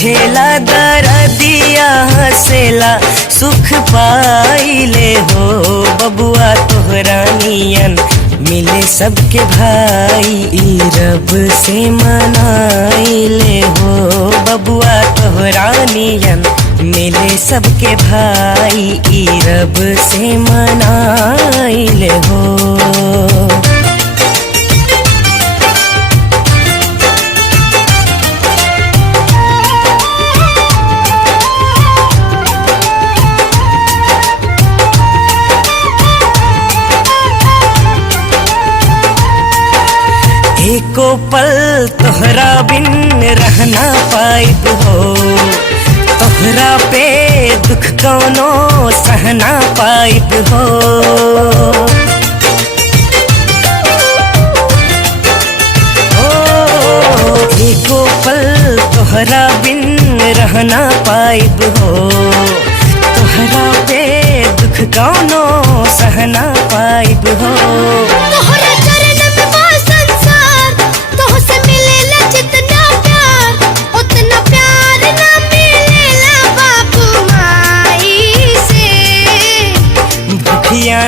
उठेला दर्दिया हंसेला सुख पाइले हो बबुआ तोहरा नियन मिले सबके भाई ई रब से मनाइले हो बबुआ तोहरा नियन मिले सबके भाई ई रब से मनाइले हो। एको पल तोहरा बिन रहना पाइब हो तोहरा पे दुख कौनो सहना पाइब हो। एको पल तोहरा बिन रहना पाइब हो तोहरा पे दुख कौनो सहना पाइब हो।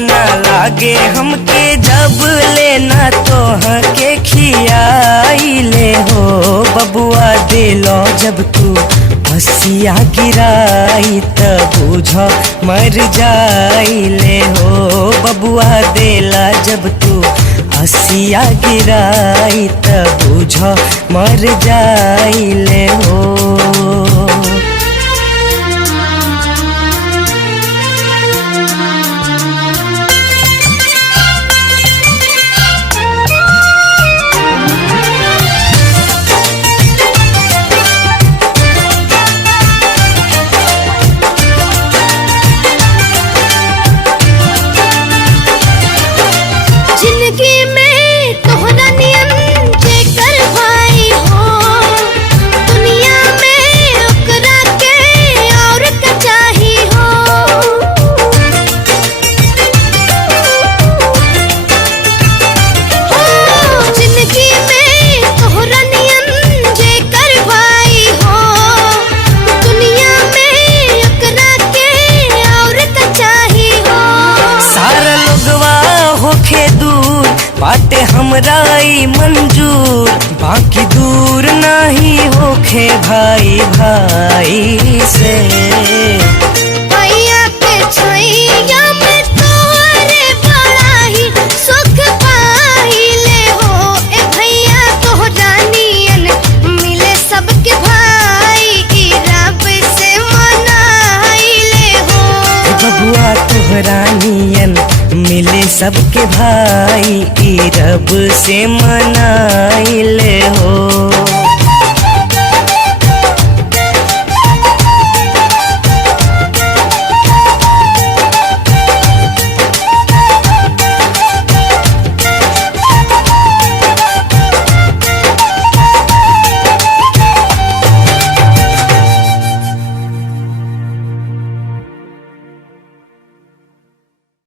ना लागे हमके जब लेना तोह के खियाइले हो बबुआ दिलो जब तू हंसिया गिराई त बुझ मर जाइले हो बबुआ दिला जब तू हंसिया गिराई त बुझ मर जाइले हो। बाटे हमराई मंजूर बाकी दूर नहीं होखे भाई भाई से भैया के छैया में तोरे बड़ा ही सुख पाइले हो ए भैया तोहरा नियन मिले सबके भाई ई रब से मनाइले हो बबुआ तोहरा नियन मिले सबके भाई ई रब से मनाइले हो।